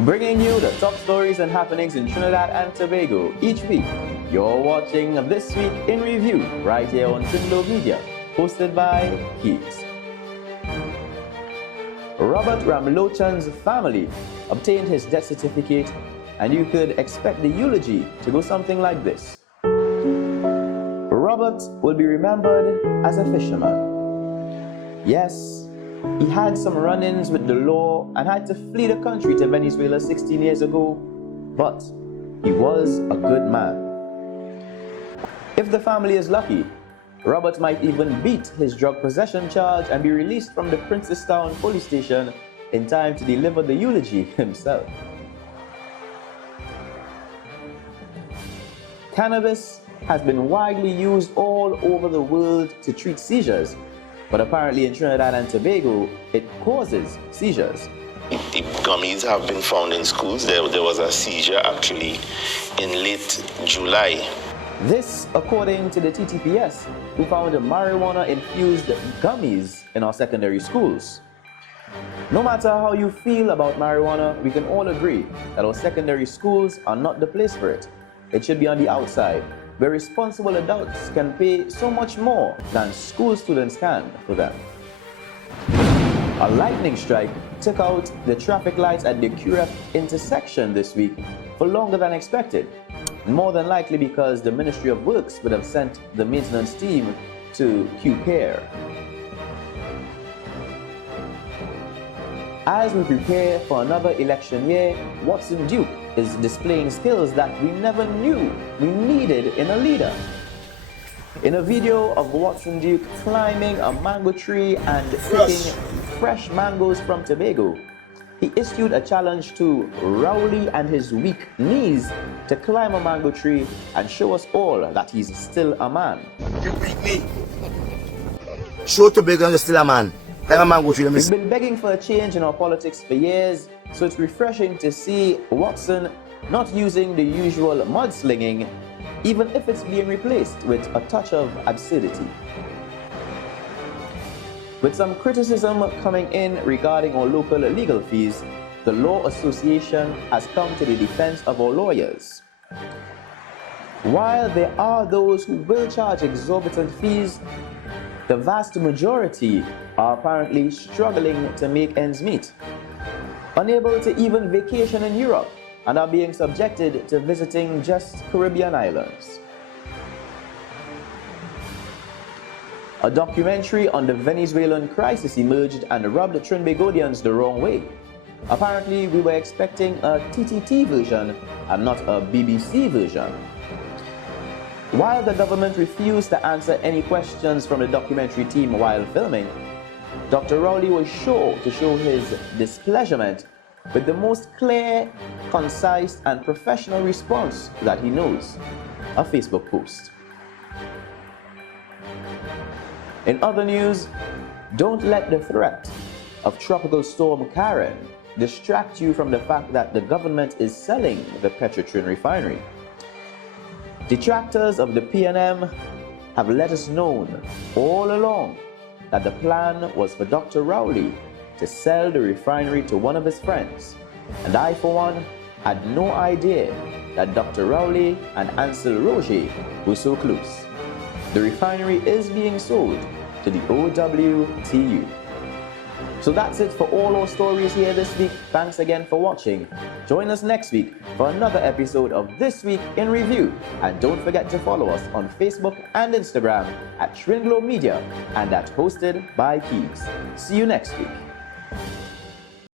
Bringing you the top stories and happenings in Trinidad and Tobago each week. You're watching This Week in Review right here on Trinidad Media, hosted by Kiegs. Robert Ramlochan's family obtained his death certificate, and you could expect the eulogy to go something like this. Robert will be remembered as a fisherman. Yes, he had some run-ins with the law and had to flee the country to Venezuela 16 years ago, but he was a good man. If the family is lucky, Robert might even beat his drug possession charge and be released from the Princestown police station in time to deliver the eulogy himself. Cannabis has been widely used all over the world to treat seizures, but apparently in Trinidad and Tobago, it causes seizures. The gummies have been found in schools. There was a seizure actually in late July. This, according to the TTPS, who found marijuana-infused gummies in our secondary schools. No matter how you feel about marijuana, we can all agree that our secondary schools are not the place for it. It should be on the outside, where responsible adults can pay so much more than school students can for them. A lightning strike took out the traffic lights at the QRF intersection this week for longer than expected, more than likely because the Ministry of Works would have sent the maintenance team to Q-Care. As we prepare for another election year, Watson Duke is displaying skills that we never knew we needed in a leader. In a video of Watson Duke climbing a mango tree and picking fresh mangoes from Tobago, he issued a challenge to Rowley and his weak knees to climb a mango tree and show us all that he's still a man. You beat me. Show Tobago you're still a man. Climb a mango tree. We've been begging for a change in our politics for years, so it's refreshing to see Watson not using the usual mudslinging, even if it's being replaced with a touch of absurdity. With some criticism coming in regarding our local legal fees, the Law Association has come to the defense of our lawyers. While there are those who will charge exorbitant fees, the vast majority are apparently struggling to make ends meet, unable to even vacation in Europe, and are being subjected to visiting just Caribbean islands. A documentary on the Venezuelan crisis emerged and rubbed Trinbagodians the wrong way. Apparently, we were expecting a TTT version and not a BBC version. While the government refused to answer any questions from the documentary team while filming, Dr. Rowley was sure to show his displeasurement with the most clear, concise, and professional response that he knows, a Facebook post. In other news, don't let the threat of Tropical Storm Karen distract you from the fact that the government is selling the Petrotrin refinery. Detractors of the PNM have let us know all along that the plan was for Dr. Rowley to sell the refinery to one of his friends, and I, for one, had no idea that Dr. Rowley and Ansel Roger were so close. The refinery is being sold to the OWTU. So that's it for all our stories here this week. Thanks again for watching. Join us next week for another episode of This Week in Review. And don't forget to follow us on Facebook and Instagram at Trinidad Media and at Hosted by Kiegs. See you next week.